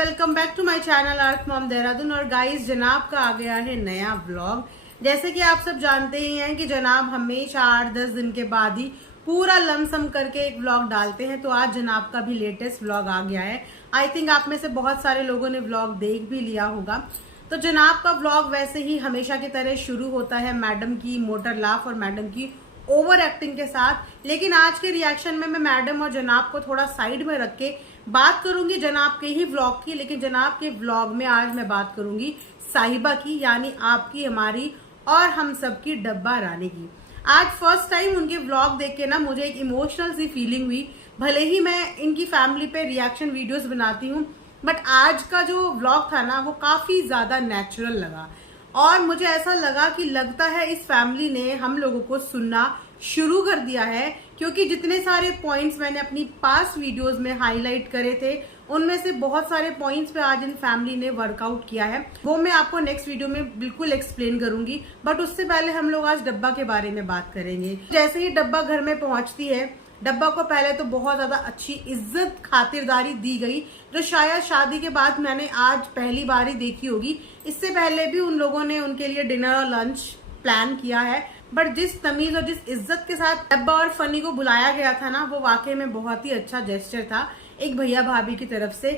Welcome back to my channel earth mom Dehradun. और guys, जनाब का आ गया है नया व्लॉग। जैसे कि आप सब जानते ही हैं कि जनाब हमेशा 8-10 दिन के बाद ही पूरा लमसम करके एक व्लॉग डालते हैं, तो आज जनाब का भी लेटेस्ट व्लॉग आ गया है। आई थिंक आप में से बहुत सारे लोगों ने व्लॉग देख भी लिया होगा। तो जनाब का व्लॉग वैसे ही हमेशा की तरह शुरू होता है मैडम की मोटर लाफ और मैडम की ओवर एक्टिंग के साथ। लेकिन आज के रिएक्शन में मैं मैडम और जनाब को थोड़ा साइड में रख के बात करूंगी जनाब के ही व्लॉग की। लेकिन जनाब के व्लॉग में आज मैं बात करूंगी साहिबा की, यानी आपकी, हमारी और हम सब की डब्बा रानी की। आज फर्स्ट टाइम उनके व्लॉग देख के ना मुझे एक इमोशनल सी फीलिंग हुई। भले ही मैं इनकी फैमिली पे रिएक्शन वीडियोस बनाती हूँ, बट आज का जो व्लॉग था ना वो काफी ज्यादा नेचुरल लगा। और मुझे ऐसा लगा कि लगता है इस फैमिली ने हम लोगों को सुनना शुरू कर दिया है, क्योंकि जितने सारे पॉइंट्स मैंने अपनी पास्ट वीडियोस में हाईलाइट करे थे उनमें से बहुत सारे पॉइंट्स पे आज इन फैमिली ने वर्कआउट किया है। वो मैं आपको नेक्स्ट वीडियो में बिल्कुल एक्सप्लेन करूंगी, बट उससे पहले हम लोग आज डब्बा के बारे में बात करेंगे। जैसे ही डब्बा घर में पहुंचती है, डब्बा को पहले तो बहुत ज्यादा अच्छी इज्जत खातिरदारी दी गई, जो शायद शादी के बाद मैंने आज पहली बार ही देखी होगी। इससे पहले भी उन लोगों ने उनके लिए डिनर और लंच प्लान किया है, बट जिस तमीज और जिस इज्जत के साथ डब्बा और फनी को बुलाया गया था ना, वो वाकई में बहुत ही अच्छा जेस्चर था एक भैया भाभी की तरफ से।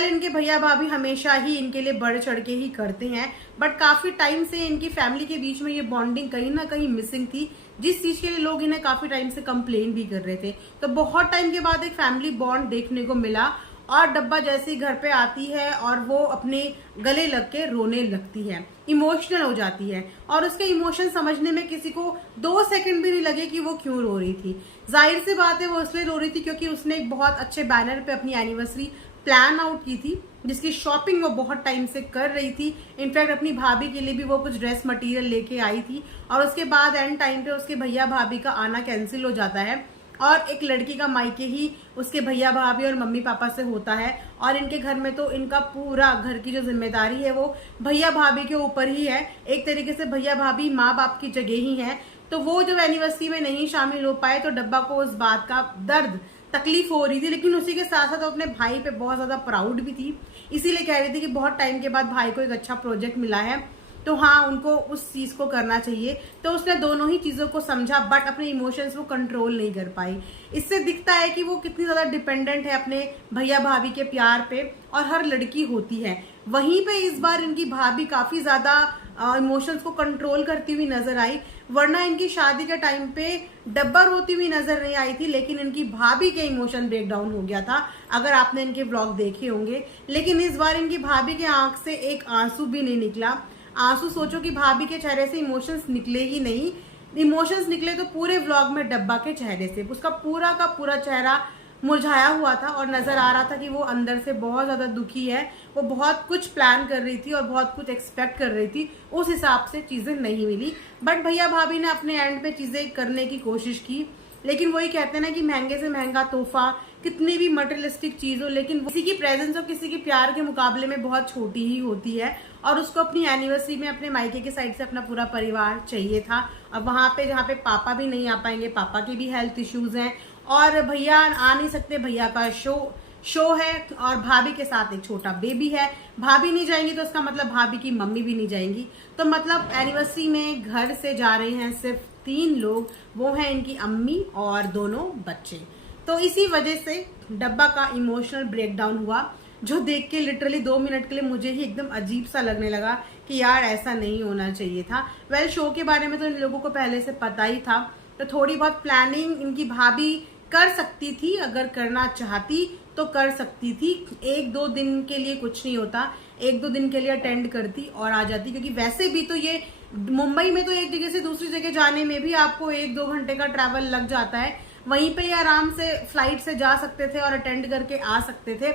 इनके भैया भाभी हमेशा ही इनके लिए बढ़ चढ़ के ही करते हैं, बट काफी टाइम से इनकी फैमिली के बीच में ये बॉन्डिंग कहीं ना कहीं मिसिंग थी, जिस चीज के लिए लोग इन्हें काफी टाइम से कंप्लेन भी कर रहे थे। तो बहुत टाइम के बाद एक फैमिली बॉन्ड देखने को मिला। और डब्बा जैसे ही घर पे आती है और वो अपने गले लग के रोने लगती है, इमोशनल हो जाती है, और उसके इमोशन समझने में किसी को 2 सेकंड भी नहीं लगे कि वो क्यों रो रही थी। जाहिर सी बात है वो इसलिए रो रही थी क्योंकि उसने एक बहुत अच्छे बैनर पे अपनी एनिवर्सरी प्लान आउट की थी, जिसकी शॉपिंग वो बहुत टाइम से कर रही थी। इनफैक्ट अपनी भाभी के लिए भी वो कुछ ड्रेस मटेरियल लेके आई थी, और उसके बाद एंड टाइम पे उसके भैया भाभी का आना कैंसिल हो जाता है, और एक लड़की का मायके ही उसके भैया भाभी और मम्मी पापा से होता है। और इनके घर में तो इनका पूरा घर की जो जिम्मेदारी है वो भैया भाभी के ऊपर ही है। एक तरीके से भैया भाभी माँ बाप की जगह ही है। तो वो जब एनिवर्सरी में नहीं शामिल हो पाए तो डब्बा को उस बात का दर्द तकलीफ हो रही थी, लेकिन उसी के साथ साथ अपने भाई पे बहुत ज्यादा प्राउड भी थी। इसीलिए कह रही थी कि बहुत टाइम के बाद भाई को एक अच्छा प्रोजेक्ट मिला है, तो हाँ उनको उस चीज को करना चाहिए। तो उसने दोनों ही चीजों को समझा, बट अपने इमोशंस को कंट्रोल नहीं कर पाई। इससे दिखता है कि वो कितनी ज्यादा डिपेंडेंट है अपने भैया भाभी के प्यार पे, और हर लड़की होती है। वहीं पे इस बार इनकी भाभी काफी ज्यादा इमोशंस को कंट्रोल करती हुई नजर आई, वरना इनकी शादी के टाइम पे डब्बा रोती हुई नजर नहीं आई थी, लेकिन इनकी भाभी के इमोशन ब्रेकडाउन हो गया था, अगर आपने इनके ब्लॉग देखे होंगे। लेकिन इस बार इनकी भाभी के आंख से एक आंसू भी नहीं निकला। आंसू सोचो कि भाभी के चेहरे से इमोशंस निकले ही नहीं, इमोशंस निकले तो पूरे व्लॉग में डब्बा के चेहरे से। उसका पूरा का पूरा चेहरा मुरझाया हुआ था और नजर आ रहा था कि वो अंदर से बहुत ज्यादा दुखी है। वो बहुत कुछ प्लान कर रही थी और बहुत कुछ एक्सपेक्ट कर रही थी, उस हिसाब से चीजें नहीं मिली। बट भैया भाभी ने अपने एंड पे चीजें करने की कोशिश की, लेकिन वही कहते हैं ना कि महंगे से महंगा तोहफा कितनी भी मटेरियलिस्टिक चीज हो, लेकिन किसी की प्रेजेंस और किसी के प्यार के मुकाबले में बहुत छोटी ही होती है। और उसको अपनी एनिवर्सरी में अपने मायके के साइड से अपना पूरा परिवार चाहिए था। अब वहां पे जहाँ पे पापा भी नहीं आ पाएंगे, पापा के भी हेल्थ इश्यूज हैं, और भैया आ नहीं सकते, भैया का शो है, और भाभी के साथ एक छोटा बेबी है। भाभी नहीं जाएंगी तो उसका मतलब भाभी की मम्मी भी नहीं जाएंगी। तो मतलब एनिवर्सरी में घर से जा रहे हैं सिर्फ 3 लोग, वो हैं इनकी अम्मी और दोनों बच्चे। तो इसी वजह से डब्बा का इमोशनल ब्रेकडाउन हुआ, जो देख के लिटरली 2 मिनट के लिए मुझे ही एकदम अजीब सा लगने लगा कि यार ऐसा नहीं होना चाहिए था। शो के बारे में तो इन लोगों को पहले से पता ही था, तो थोड़ी बहुत प्लानिंग इनकी भाभी कर सकती थी, अगर करना चाहती तो कर सकती थी। 1-2 दिन के लिए कुछ नहीं होता, 1-2 दिन के लिए अटेंड करती और आ जाती, क्योंकि वैसे भी तो ये मुंबई में तो एक जगह से दूसरी जगह जाने में भी आपको 1-2 घंटे का ट्रैवल लग जाता है। वहीं पे ये आराम से फ्लाइट से जा सकते थे और अटेंड करके आ सकते थे,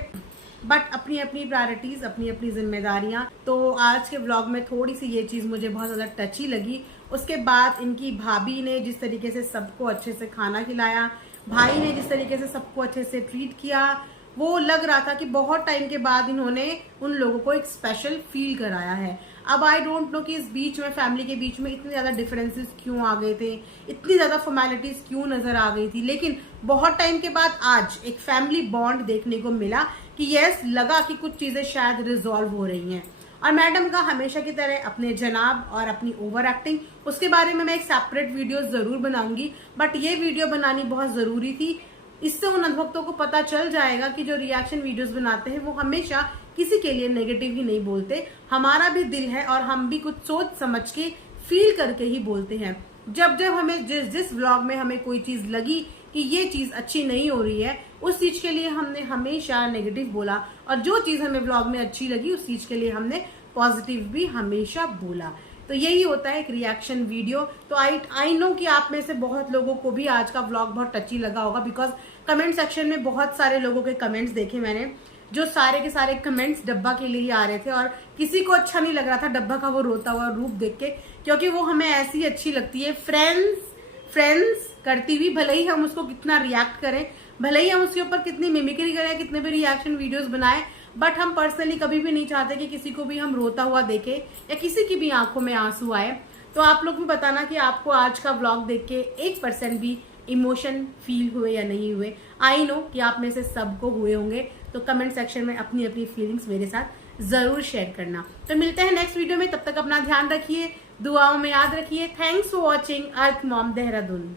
बट अपनी अपनी प्रायोरिटीज, अपनी अपनी जिम्मेदारियां। तो आज के व्लॉग में थोड़ी सी ये चीज मुझे बहुत ज्यादा टची लगी। उसके बाद इनकी भाभी ने जिस तरीके से सबको अच्छे से खाना खिलाया, भाई ने जिस तरीके से सबको अच्छे से ट्रीट किया, वो लग रहा था कि बहुत टाइम के बाद इन्होंने उन लोगों को एक स्पेशल फील कराया है। अब आई डोंट नो कि इस बीच में फैमिली के बीच में इतने ज्यादा डिफरेंसेस क्यों आ गए थे, इतनी ज्यादा फॉर्मेलिटीज क्यों नजर आ गई थी, लेकिन बहुत टाइम के बाद आज एक फैमिली बॉन्ड देखने को मिला कि यस लगा कि कुछ चीजें शायद रिजॉल्व हो रही हैं। और मैडम का हमेशा की तरह अपने जनाब और अपनी ओवर एक्टिंग, उसके बारे में मैं एक सेपरेट वीडियो जरूर बनाऊंगी, बट ये वीडियो बनानी बहुत जरूरी थी। इससे उन अनुभक्तों को पता चल जाएगा कि जो रिएक्शन वीडियोस बनाते हैं वो हमेशा किसी के लिए नेगेटिव ही नहीं बोलते। हमारा भी दिल है और हम भी कुछ सोच समझ के फील करके ही बोलते हैं। जब जब हमें जिस व्लॉग में हमें कोई चीज लगी कि ये चीज अच्छी नहीं हो रही है, उस चीज के लिए हमने हमेशा नेगेटिव बोला, और जो चीज हमें व्लॉग में अच्छी लगी उस चीज के लिए हमने पॉजिटिव भी हमेशा बोला। तो यही होता है एक रिएक्शन वीडियो। तो आई नो कि आप में से बहुत लोगों को भी आज का व्लॉग बहुत टची लगा होगा, बिकॉज कमेंट सेक्शन में बहुत सारे लोगों के कमेंट्स देखे मैंने, जो सारे के सारे कमेंट्स डब्बा के लिए ही आ रहे थे, और किसी को अच्छा नहीं लग रहा था डब्बा का वो रोता हुआ रूप देख के, क्योंकि वो हमें ऐसी अच्छी लगती है, फ्रेंड्स करती हुई, भले ही हम उसको कितना रिएक्ट करें, भले ही हम उसके ऊपर कितनी मिमिक्री करें, कितने भी रिएक्शन वीडियोस बनाएं, बट हम पर्सनली कभी भी नहीं चाहते कि किसी को भी हम रोता हुआ देखें या किसी की भी आंखों में आंसू आए। तो आप लोग भी बताना कि आपको आज का व्लॉग देख के 1% भी इमोशन फील हुए या नहीं हुए। आई नो कि आप में से सबको हुए होंगे, तो कमेंट सेक्शन में अपनी अपनी फीलिंग्स मेरे साथ जरूर शेयर करना। तो मिलते हैं नेक्स्ट वीडियो में, तब तक अपना ध्यान रखिए, दुआओं में याद रखिए। Thanks for watching earth mom Dehradun.